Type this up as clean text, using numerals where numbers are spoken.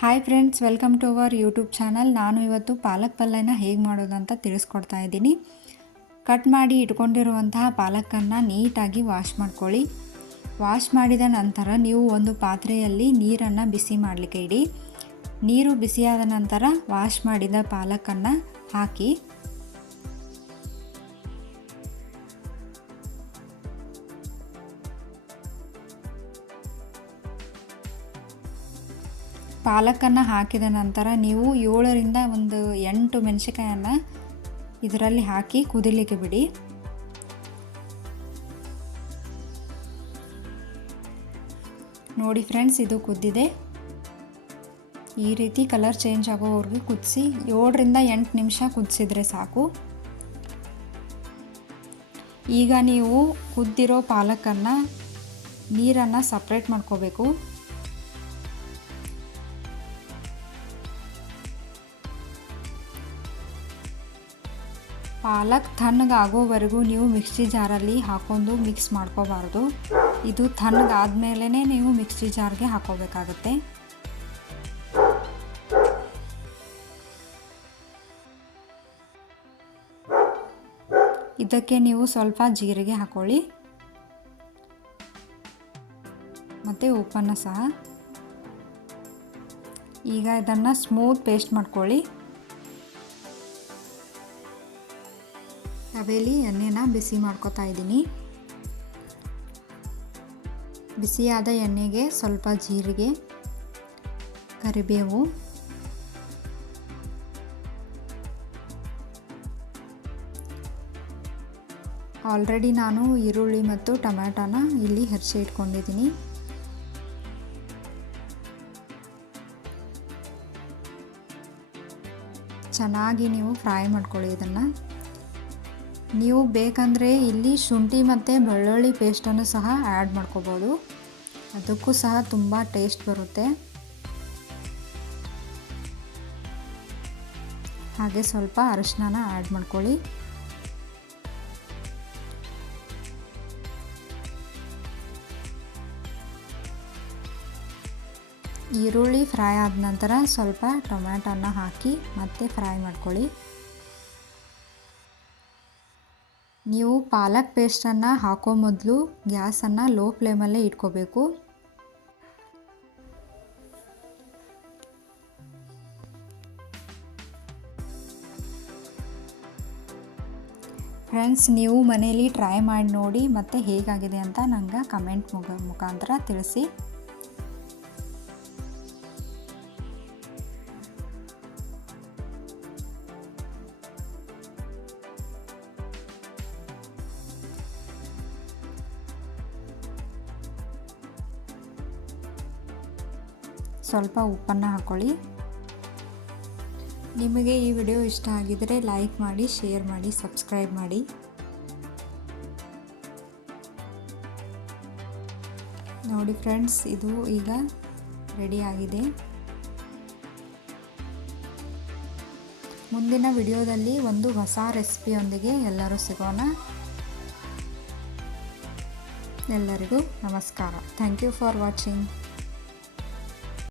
Hi friends, welcome to our YouTube channel. ನಾನು ಇವತ್ತು ಪಾಲಕ್ ಪಲ್ಯನ ಹೇಗೆ ಮಾಡೋದಂತ ತಿಳಿಸ್ಕೊಡ್ತಾ ಇದ್ದೀನಿ. ಕಟ್ ಮಾಡಿ ಇಟ್ಕೊಂಡಿರುವಂತಹ ಪಾಲಕನ್ನು ನೀಟಾಗಿ ವಾಶ್ ಮಾಡ್ಕೊಳ್ಳಿ. ವಾಶ್ ಮಾಡಿದ ನಂತರ ನೀವು ಒಂದು ಪಾತ್ರೆಯಲ್ಲಿ ನೀರನ್ನು ಬಿಸಿ ಮಾಡಲಿಕ್ಕೆ ಇಡಿ. ನೀರು ಬಿಸಿಯಾದ ನಂತರ ವಾಶ್ ಮಾಡಿದ ಪಾಲಕನ್ನು ಹಾಕಿ ಪಾಲಕನ್ನು ಹಾಕಿದ ನಂತರ ನೀವು 7ರಿಂದ 8 ಮೆಣಸಿನಕಾಯನ್ನು ಇದರಲ್ಲಿ ಹಾಕಿ ಕುದಿಲಿಕ್ಕೆ ಬಿಡಿ. ನೋಡಿ ಫ್ರೆಂಡ್ಸ್, ಇದು ಕುದ್ದಿದೆ. ಈ ರೀತಿ ಕಲರ್ ಚೇಂಜ್ ಆಗೋವರೆಗೂ ಕುದಿಸಿ 7ರಿಂದ 8 ನಿಮಿಷ ಕುದಿಸಿದ್ರೆ ಸಾಕು. ಈಗ ನೀವು ಕುದ್ದಿರೋ ಪಾಲಕನ್ನು ನೀರನ್ನು ಸಪ್ರೇಟ್ ಮಾಡ್ಕೋಬೇಕು. ಪಾಲಕ್ ತಣ್ಣಗಾಗೋವರೆಗೂ ನೀವು ಮಿಕ್ಸಿ ಜಾರಲ್ಲಿ ಹಾಕೊಂಡು ಮಿಕ್ಸ್ ಮಾಡ್ಕೋಬಾರ್ದು. ಇದು ತಣ್ಣಗಾದ್ಮೇಲೆ ನೀವು ಮಿಕ್ಸಿ ಜಾರ್ಗೆ ಹಾಕೋಬೇಕಾಗತ್ತೆ. ಇದಕ್ಕೆ ನೀವು ಸ್ವಲ್ಪ ಜೀರಿಗೆ ಹಾಕೊಳ್ಳಿ ಮತ್ತು ಉಪ್ಪನ್ನು ಸಹ. ಈಗ ಇದನ್ನು ಸ್ಮೂತ್ ಪೇಸ್ಟ್ ಮಾಡ್ಕೊಳ್ಳಿ. ತವೆಯಲ್ಲಿ ಎಣ್ಣೆನ ಬಿಸಿ ಮಾಡ್ಕೊತಾ ಇದ್ದೀನಿ. ಬಿಸಿಯಾದ ಎಣ್ಣೆಗೆ ಸ್ವಲ್ಪ ಜೀರಿಗೆ, ಕರಿಬೇವು, ಆಲ್ರೆಡಿ ನಾನು ಈರುಳ್ಳಿ ಮತ್ತು ಟೊಮ್ಯಾಟೋನ ಇಲ್ಲಿ ಹೆಚ್ಚಿ ಇಟ್ಕೊಂಡಿದ್ದೀನಿ. ಚೆನ್ನಾಗಿ ನೀವು ಫ್ರೈ ಮಾಡ್ಕೊಳ್ಳಿ. ಇದನ್ನು ನೀವು ಬೇಕಂದರೆ ಇಲ್ಲಿ ಶುಂಠಿ ಮತ್ತು ಬೆಳ್ಳುಳ್ಳಿ ಪೇಸ್ಟನ್ನು ಸಹ ಆ್ಯಡ್ ಮಾಡ್ಕೋಬೋದು. ಅದಕ್ಕೂ ಸಹ ತುಂಬ ಟೇಸ್ಟ್ ಬರುತ್ತೆ. ಹಾಗೆ ಸ್ವಲ್ಪ ಅರಿಶಿನ ಆ್ಯಡ್ ಮಾಡ್ಕೊಳ್ಳಿ. ಈರುಳ್ಳಿ ಫ್ರೈ ಆದ ನಂತರ ಸ್ವಲ್ಪ ಟೊಮ್ಯಾಟೋನ ಹಾಕಿ ಮತ್ತೆ ಫ್ರೈ ಮಾಡ್ಕೊಳ್ಳಿ. ನೀವು ಪಾಲಕ್ ಪೇಸ್ಟನ್ನು ಹಾಕೋ ಮೊದಲು ಗ್ಯಾಸನ್ನು ಲೋ ಫ್ಲೇಮಲ್ಲೇ ಇಟ್ಕೋಬೇಕು. ಫ್ರೆಂಡ್ಸ್, ನೀವು ಮನೇಲಿ ಟ್ರೈ ಮಾಡಿ ನೋಡಿ ಮತ್ತು ಹೇಗಾಗಿದೆ ಅಂತ ನನಗೆ ಕಮೆಂಟ್ ಮುಖಾಂತರ ತಿಳಿಸಿ. ಸ್ವಲ್ಪ ಉಪ್ಪನ್ನು ಹಾಕ್ಕೊಳ್ಳಿ. ನಿಮಗೆ ಈ ವಿಡಿಯೋ ಇಷ್ಟ ಆಗಿದರೆ ಲೈಕ್ ಮಾಡಿ, ಶೇರ್ ಮಾಡಿ, ಸಬ್ಸ್ಕ್ರೈಬ್ ಮಾಡಿ. ನೋಡಿ ಫ್ರೆಂಡ್ಸ್, ಇದು ಈಗ ರೆಡಿ ಆಗಿದೆ. ಮುಂದಿನ ವಿಡಿಯೋದಲ್ಲಿ ಒಂದು ಹೊಸ ರೆಸಿಪಿಯೊಂದಿಗೆ ಎಲ್ಲರೂ ಸಿಗೋಣ. ಎಲ್ಲರಿಗೂ ನಮಸ್ಕಾರ. Thank you for watching.